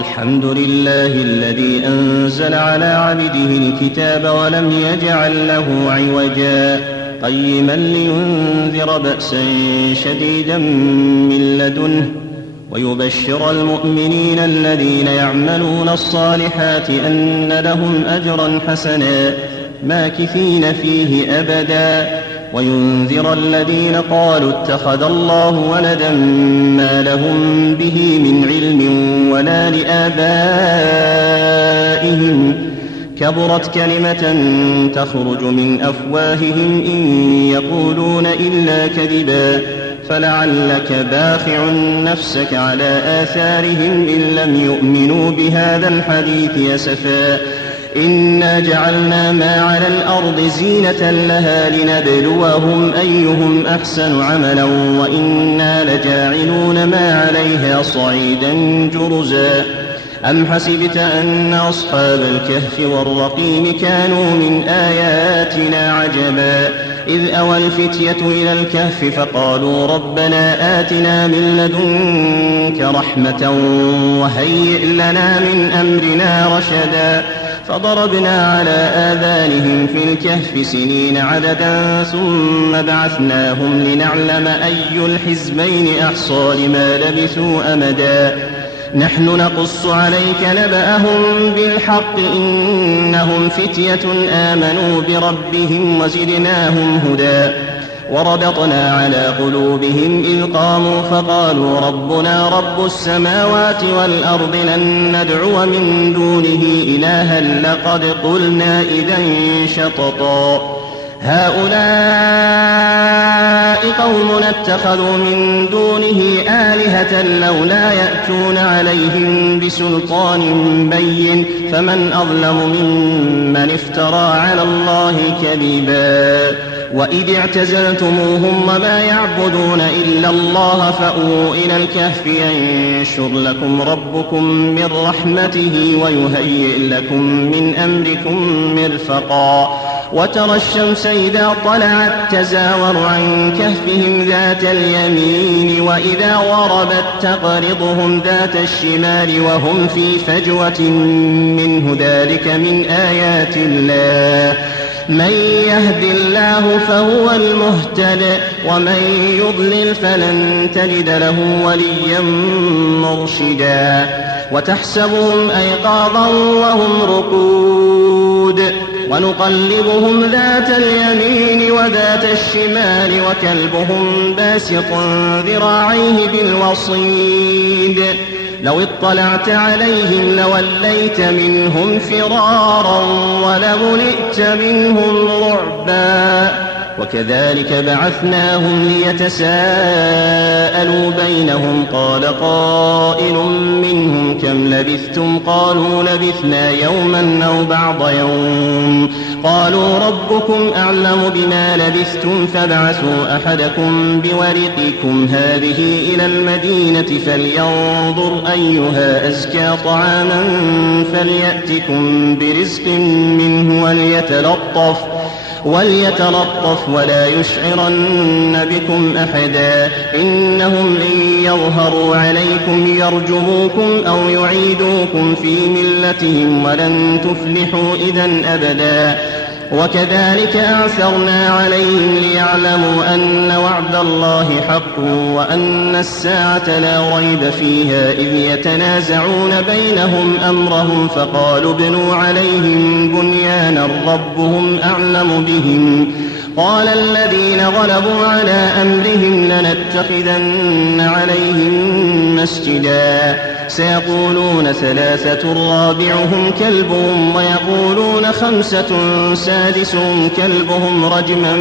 الحمد لله الذي أنزل على عبده الكتاب ولم يجعل له عوجا قيما لينذر بأسا شديدا من لدنه ويبشر المؤمنين الذين يعملون الصالحات أن لهم أجرا حسنا ماكثين فيه أبدا وينذر الذين قالوا اتخذ الله ولدا ما لهم به من علم ولا لآبائهم كبرت كلمة تخرج من أفواههم إن يقولون إلا كذبا فلعلك باخع نفسك على آثارهم إن لم يؤمنوا بهذا الحديث أسفا إنا جعلنا ما على الأرض زينة لها لنبلوهم أيهم أحسن عملا وإنا لجاعلون ما عليها صعيدا جرزا أم حسبت أن أصحاب الكهف والرقيم كانوا من آياتنا عجبا إذ أوى الفتية إلى الكهف فقالوا ربنا آتنا من لدنك رحمة وهيئ لنا من أمرنا رشدا فضربنا على آذانهم في الكهف سنين عددا ثم بعثناهم لنعلم أي الحزبين أحصى لما لبثوا أمدا نحن نقص عليك نبأهم بالحق إنهم فتية آمنوا بربهم وزدناهم هدى وربطنا على قلوبهم إذ قاموا فقالوا ربنا رب السماوات والأرض لن ندعو من دونه إلها لقد قلنا إذا شططا هؤلاء قوم اتخذوا من دونه آلهة لولا يأتون عليهم بسلطان بين فمن أظلم ممن افترى على الله كذبا وإذ اعتزلتموهم وما يعبدون إلا الله فأووا إلى الكهف ينشر لكم ربكم من رحمته ويهيئ لكم من أمركم مرفقا وترى الشمس إذا طلعت تزاور عن كهفهم ذات اليمين وإذا غربت تقرضهم ذات الشمال وهم في فجوة منه ذلك من آيات الله من يهد الله فهو المهتد ومن يضلل فلن تجد له وليا مرشدا وتحسبهم أيقاظا وهم رقود ونقلبهم ذات اليمين وذات الشمال وكلبهم باسط ذراعيه بالوصيد لو اطلعت عليهم لوليت منهم فرارا ولملئت منهم رعبا وكذلك بعثناهم ليتساءلوا بينهم قال قائل منهم كم لبثتم قالوا لبثنا يوما أو بعض يوم قالوا ربكم أعلم بما لبثتم فابعثوا أحدكم بورقكم هذه إلى المدينة فلينظر أيها أزكى طعاما فليأتكم برزق منه وليتلطف ولا يشعرن بكم أحدا إنهم إن يظهروا عليكم يرجموكم أو يعيدوكم في ملتهم ولن تفلحوا إذن أبدا وكذلك أعثرنا عليهم ليعلموا أن وعد الله حق وأن الساعة لا ريب فيها إذ يتنازعون بينهم أمرهم فقالوا ابنوا عليهم بنيانا ربهم أعلم بهم قال الذين غلبوا على أمرهم لنتخذن عليهم مسجدا سيقولون ثلاثة رابعهم كلبهم ويقولون خمسة سادسهم كلبهم رجما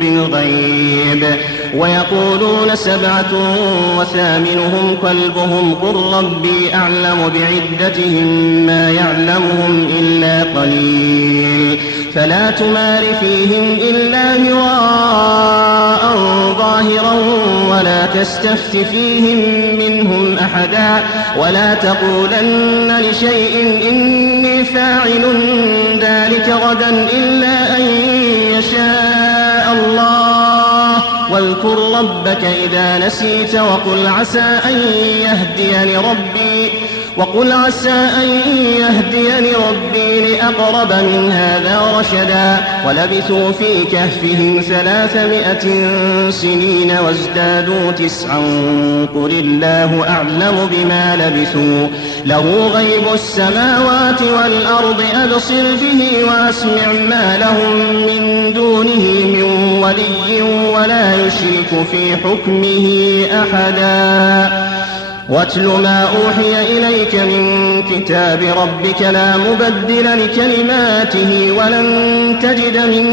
بالغيب ويقولون سبعة وثامنهم كلبهم قل ربي أعلم بعدتهم ما يعلمهم إلا قليل فلا تمار فيهم إلا مراء ظاهرا ولا تستفت فيهم منهم أحدا ولا تقولن لشيء إني فاعل ذلك غدا إلا أن يشاء الله واذكر ربك إذا نسيت وقل عسى أن يهديني ربي وقل عسى أن يهديني ربي لأقرب من هذا رشدا ولبثوا في كهفهم 300 سنين وازدادوا 9 قل الله أعلم بما لبثوا له غيب السماوات والأرض أبصر به وأسمع ما لهم من دونه من ولي ولا يشرك في حكمه أحدا واتل ما أوحي إليك من كتاب ربك لا مبدل لكلماته ولن تجد من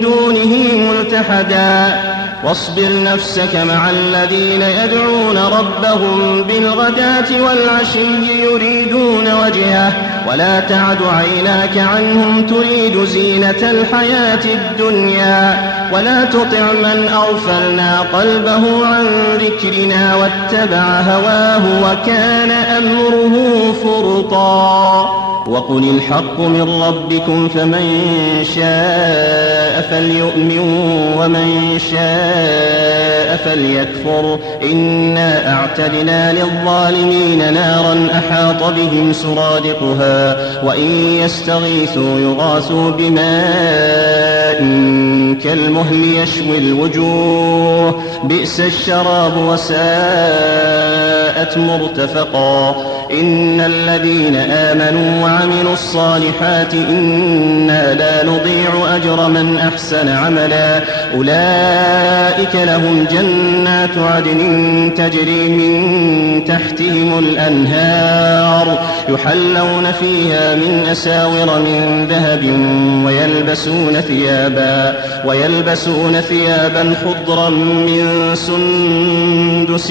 دونه ملتحدا واصبر نفسك مع الذين يدعون ربهم بالغداة والعشي يريدون وجهه ولا تعد عيناك عنهم تريد زينة الحياة الدنيا ولا تطع من أغفلنا قلبه عن ذكرنا واتبع هواه وكان أمره فرطا وقل الحق من ربكم فمن شاء فليؤمن ومن شاء فليكفر إنا أعتدنا للظالمين نارا أحاط بهم سرادقها وإن يستغيثوا يغاثوا بماء كالمهل يشوي الوجوه بئس الشراب وساءت مرتفقا إن الذين آمنوا وعملوا الصالحات إنا لا نضيع أجر من أحسن عملا أولئك لهم جنات عدن تجري من تحتهم الأنهار يحلون فيها من أساور من ذهب ويلبسون ثيابا خضرا من سندس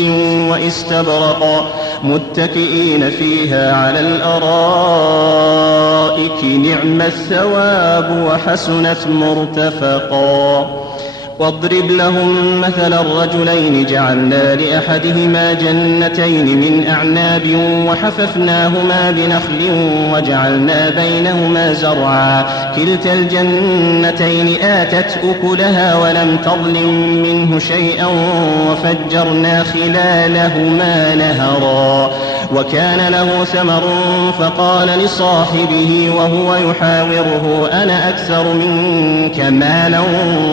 واستبرق متكئين فيها على الأرائك نعم الثواب وحسنت مرتفقا واضرب لهم مثل الرجلين جعلنا لأحدهما جنتين من أعناب وحففناهما بنخل وجعلنا بينهما زرعا كلتا الجنتين آتت أكلها ولم تظلم منه شيئا وفجرنا خلالهما نهرا وكان له ثمر فقال لصاحبه وهو يحاوره أنا أكثر منك مالا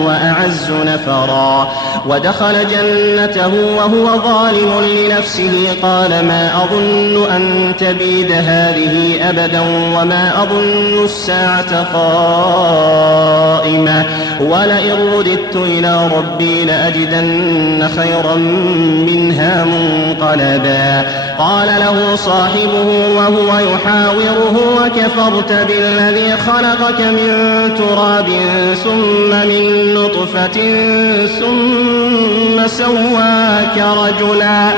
وأعز نفرا ودخل جنته وهو ظالم لنفسه قال ما أظن أن تبيد هذه أبدا وما أظن الساعة قائمة ولئن رددت إلى ربي لأجدن خيرا منها منقلبا قال له صاحبه وهو يحاوره وكفرت بالذي خلقك من تراب ثم من نطفة ثم سواك رجلا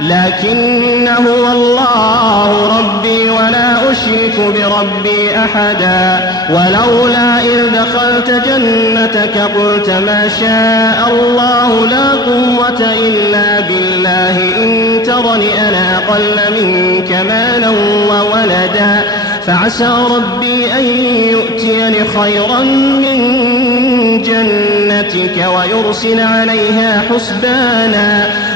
لكن هو الله ربي ولا أشرك بربي أحدا ولولا إذ دخلت جنتك قلت ما شاء الله لا قوة إلا بالله إن ترني أنا أقل منك مالا وولدا فعسى ربي أن يؤتيني خيرا من جنتك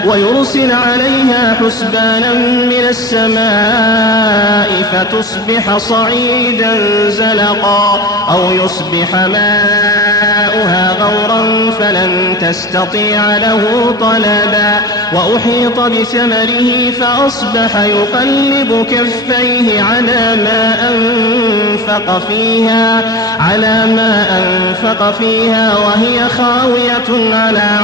ويرسل عليها حسبانا من السماء فتصبح صعيدا زلقا أو يصبح ماؤها غورا فلن تستطيع له طلبا وأحيط بثمره فأصبح يقلب كفيه على ما أنفق فيها وهي خاوية على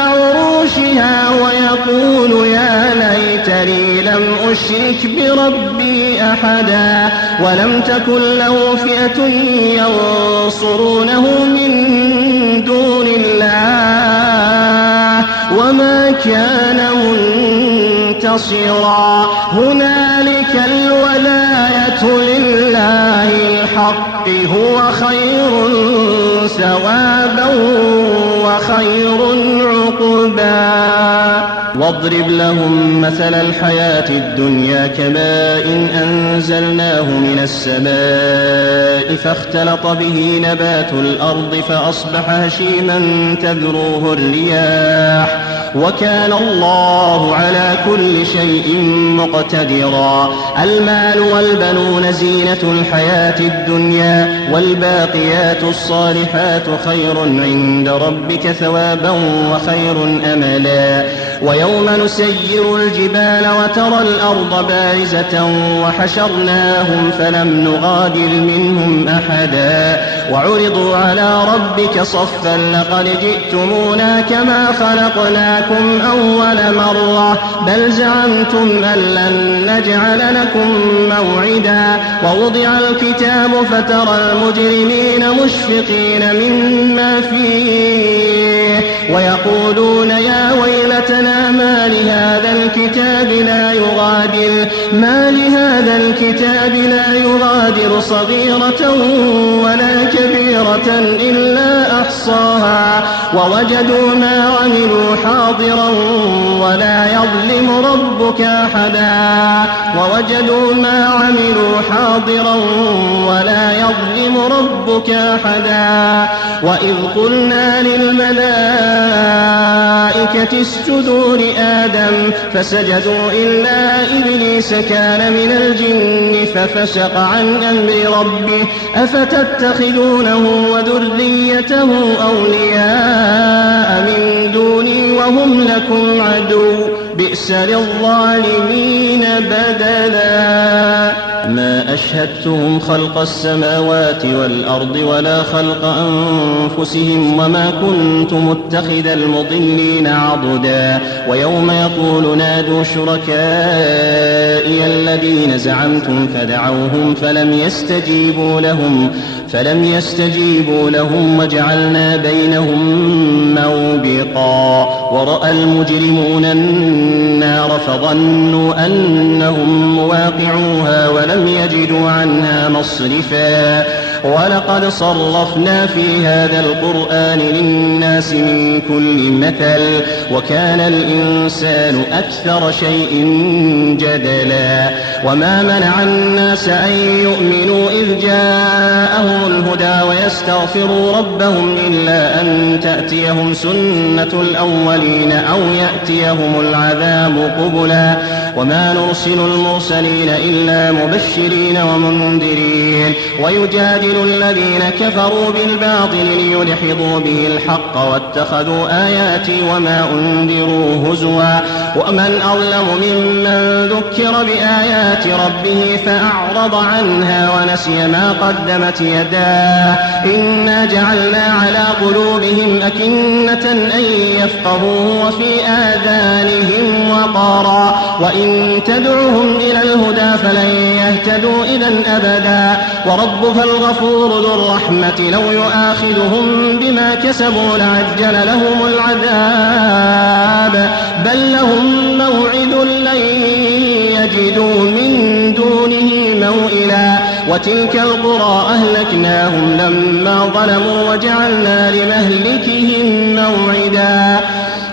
عروشها ويقول يا ليتني لم أشرك بربي أحدا ولم تكن له فئة ينصرونه من دون الله وما كان منتصرا هنالك الولاية لله الحق هو خير ثوابا وخير عقبا واضرب لهم مثل الحياة الدنيا كماء أنزلناه من السماء فاختلط به نبات الأرض فأصبح هشيما تذروه الرياح وكان الله على كل شيء مقتدرا. المال والبنون زينة الحياة الدنيا، والباقيات الصالحات خير عند ربك ثوابا وخير أملا. ويوم نسير الجبال وترى الأرض بارزة وحشرناهم فلم نغادر منهم أحدا وعرضوا على ربك صفا لقد جئتمونا كما خلقناكم أول مرة بل زعمتم أن لن نجعل لكم موعدا. ووضع الكتاب فترى المجرمين مشفقين مما فيه ويقولون يا ويلتنا ما لهذا الكتاب لا يغادر صغيرة ولا كبيرة إلا أحصاها ووجدوا ما عملوا حاضرا ولا يظلم ربك أحدا. وإذ قلنا للملائكة اسجدوا لآدم فسجدوا إلا إبليس كان من الجن ففسق عن أمر ربه أفتتخذونه وذريته أولياء من دوني وهم لكم عدو بئس للظالمين بدلا. ما أشهدتهم خلق السماوات والأرض ولا خلق أنفسهم وما كنت متخذ المضلين عضدا. ويوم يقول نادوا شركائي الذين زعمتم فدعوهم فلم يستجيبوا لهم وجعلنا بينهم موبقا. ورأى المجرمون النار فظنوا أنهم مواقعوها ولم يجدوا عنها مصرفا. ولقد صرفنا في هذا القرآن للناس من كل مثل وكان الإنسان أكثر شيء جدلا. وما منع الناس أن يؤمنوا إذ جاءهم الهدى ويستغفروا ربهم إلا أن تأتيهم سنة الأولين أو يأتيهم العذاب قبلا. وما نرسل المرسلين إلا مبشرين ومنذرين ويجادل الذين كفروا بالباطل ليدحضوا به الحق واتخذوا آياتي وما أنذروا هزوا. ومن أظلم ممن ذكر بآيات ربه فأعرض عنها ونسي ما قدمت يداه إنا جعلنا على قلوبهم أكنة أن يفقهوا وفي آذانهم وقرا وإن تدعهم إلى الهدى فلن يهتدوا إذا أبدا. وربك الغفور ذو الرحمة لو يؤاخذهم بما كسبوا لعجل لهم العذاب بل لهم موعد لن يجدوا من دونه موئلا. وتلك القرى أهلكناهم لما ظلموا وجعلنا لمهلكهم موعدا.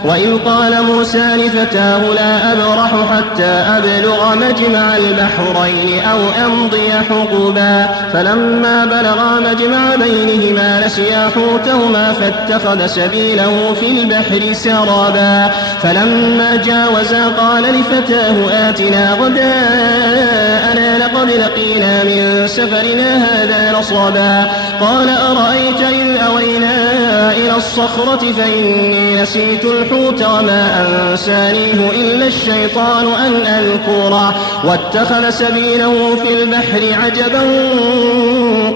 وإذ قال موسى لفتاه لا أبرح حتى أبلغ مجمع البحرين أو أمضي حقبا فلما بلغا مجمع بينهما نسيا حوتهما فاتخذ سبيله في البحر سرابا. فلما جاوزا قال لفتاه آتنا غداءنا لقد لقينا من سفرنا هذا نصبا. قال أرأيت إذ أوينا إلى الصخرة فإني نسيت الحوت وما أنسانيه إلا الشيطان أن أذكره واتخذ سبيله في البحر عجبا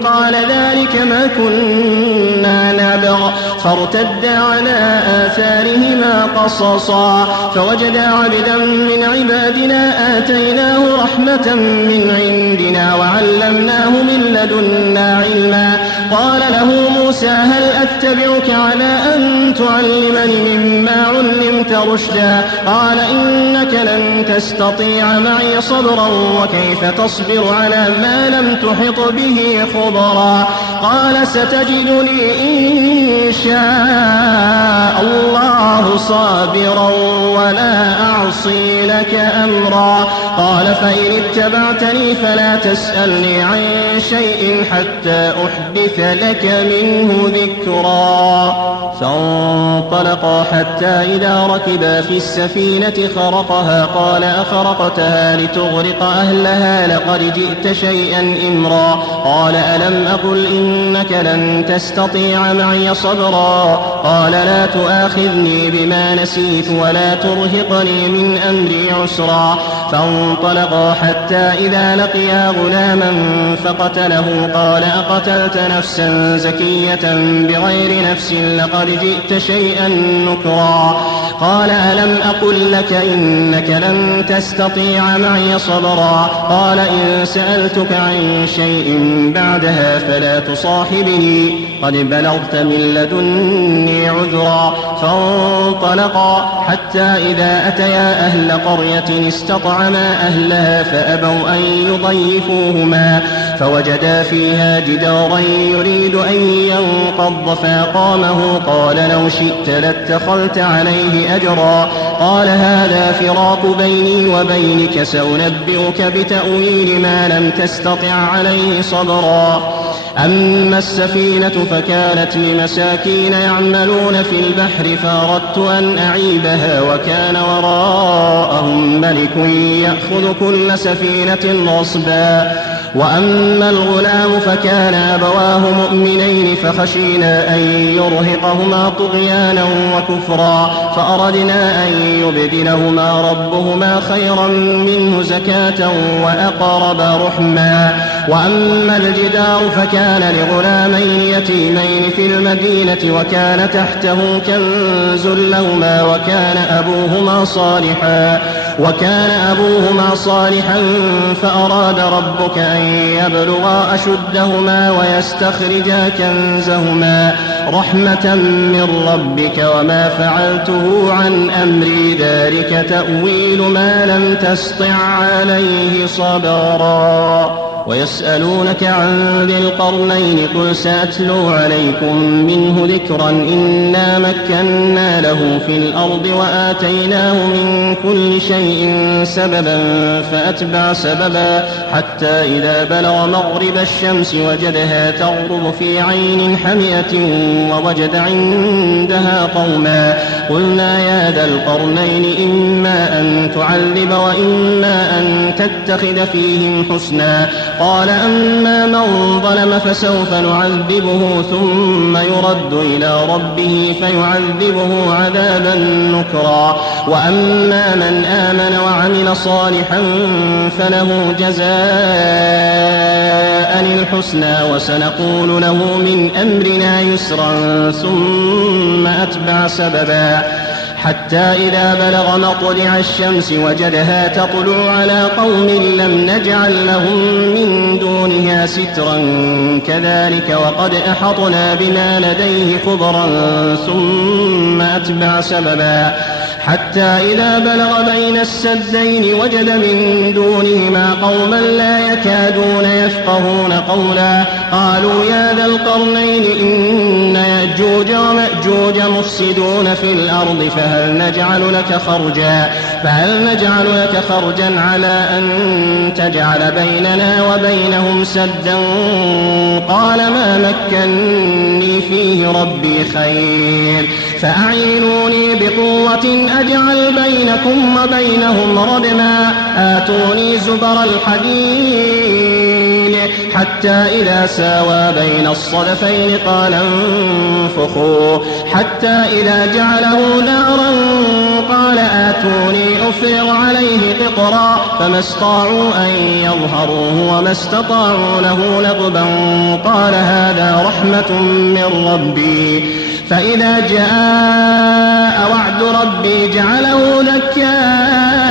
قال ذلك ما كنا نبغ فارتدا على آثارهما قصصا. فوجدا عبدا من عبادنا آتيناه رحمة من عندنا وعلمناه من لدنا علما. قال له موسى هل أتبعك على أن تعلمني مما علمت رشدا قال إنك إنك لن تستطيع معي صبرا وكيف تصبر على ما لم تحط به خبرا قال ستجدني إن شاء الله صابرا ولا أعصي لك أمرا قال فإن اتبعتني فلا تسألني عن شيء حتى أحدث لك منه ذكرا فانطلقا حتى إذا ركبا في السفينة خرقها قال أخرقتها لتغرق أهلها لقد جئت شيئا إمرا قال ألم أقل إنك لن تستطيع معي صبرا قال لا تؤاخذني بما نسيت ولا ترهقني من أمري عسرا فانطلقا حتى إذا لقيا غلاما فقتله قال أقتلت نفسا زكية بغير نفس لقد جئت شيئا نكرا قال ألم أقل لك إنك لن تستطيع معي صبرا قال إن سألتك عن شيء بعدها فلا تصاحبني قد بلغت من لدني عذرا فانطلقا حتى إذا أتيا أهل قرية استطعما أهلها فأبوا أن يضيفوهما فوجدا فيها جدارا يريد أن ينقض فأقامه قال لو شئت لاتخذت عليه أجرا قال هذا فراق بيني وبينك سأنبئك بتأويل ما لم تستطع عليه صبرا أما السفينة فكانت لمساكين يعملون في البحر فأردت أن أعيبها وكان وراءهم ملك يأخذ كل سفينة غصبا وأما الغلام فكان أبواه مؤمنين فخشينا أن يرهقهما طغيانا وكفرا فأردنا أن يبدلهما ربهما خيرا منه زكاة وأقرب رحما وأما الجدار فكان لغلامين يتيمين في المدينة وكان تحته كنز لهما وكان أبوهما صالحا فأراد ربك أن يبلغا أشدهما ويستخرجا كنزهما رحمة من ربك وما فعلته عن أمري ذلك تأويل ما لم تسطع عليه صبرا ويسألونك عن ذي القرنين قل سأتلو عليكم منه ذكرا إنا مكنا له في الأرض وآتيناه من كل شيء سببا فأتبع سببا حتى إذا بلغ مغرب الشمس وجدها تغرب في عين حمئة ووجد عندها قوما قلنا يا ذا القرنين إما أن تعذب وإما أن تتخذ فيهم حسنا قال أما من ظلم فسوف نعذبه ثم يرد إلى ربه فيعذبه عذابا نكرا وأما من آمن وعمل صالحا فله جزاء الحسنى وسنقول له من أمرنا يسرا ثم أتبع سببا حتى إذا بلغ مطلع الشمس وجدها تطلع على قوم لم نجعل لهم من دونها سترا كذلك وقد أحطنا بما لديه خبرا ثم أتبع سببا حتى إذا بلغ بين السدين وجد من دونهما قوما لا يكادون يفقهون قولا قالوا يا ذا القرنين إن يأجوج ومأجوج مفسدون في الأرض فهل نجعل لك خرجا على أن تجعل بيننا وبينهم سدا قال ما مكني فيه ربي خير فأعينوني بقوة أجعل بينكم وبينهم ردما آتوني زبر الحديد حتى إذا ساوى بين الصدفين قال انفخوا حتى إذا جعله نارا قال آتوني أفرغ عليه قطرا فما استطاعوا أن يظهروه وما استطاعوا له نقبا قال هذا رحمة من ربي فإذا جاء وعد ربي جعله دكاء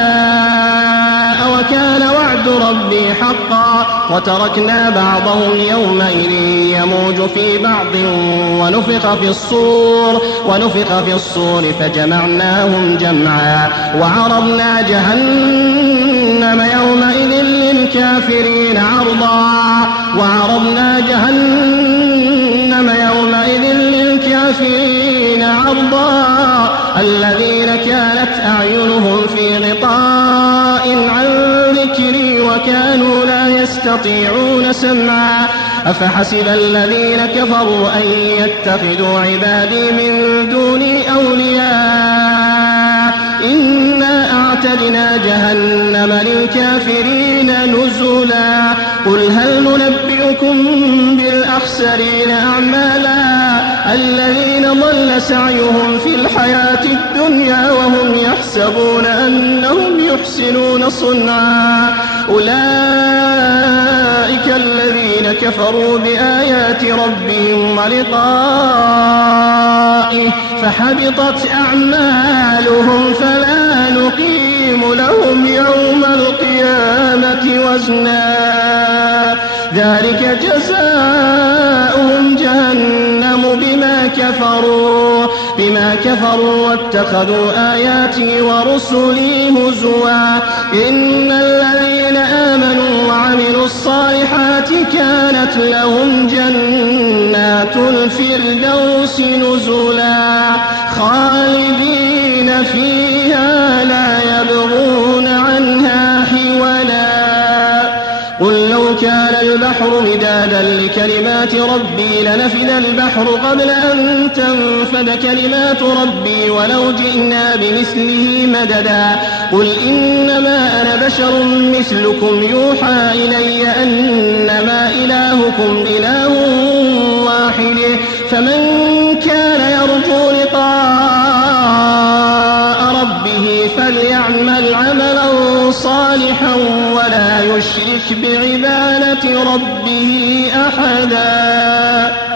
وكان وعد ربي حقا وتركنا بعضهم يومئذ يموج في بعض ونفخ في الصور فجمعناهم جمعا وعرضنا جهنم يومئذ للكافرين عرضا الذين كانت أعينهم في غطاء عن ذكري وكانوا لا يستطيعون سمعا أفحسب الذين كفروا أن يتخذوا عبادي من دوني أولياء إنا أعتدنا جهنم للكافرين نزلا قل هل ننبئكم بالأخسرين أعمالا الذين ضل سعيهم في الحياة الدنيا وهم يحسبون أنهم يحسنون صنعا أولئك الذين كفروا بآيات ربهم ولقائه فحبطت أعمالهم فلا نقيم لهم يوم القيامة وزنا ذلك جزاؤهم جهنم بما كفروا واتخذوا آياتي ورسلي هزوا إن الذين آمنوا وعملوا الصالحات كانت لهم جنات الفردوس نزلا خالدين فيها لا يبغون عنها حولا قل لو كان البحر مدادا لكلمات ربي لنفد البحر قبل أن تنفد كلمات ربي ولو جئنا بمثله مددا قل إنما أنا بشر مثلكم يوحى إلي أنما إلهكم إله واحد فمن كان يرجو لقاء ربه فليعمل عملا صالحا ولا يشرك بعبادة ربه أحدا.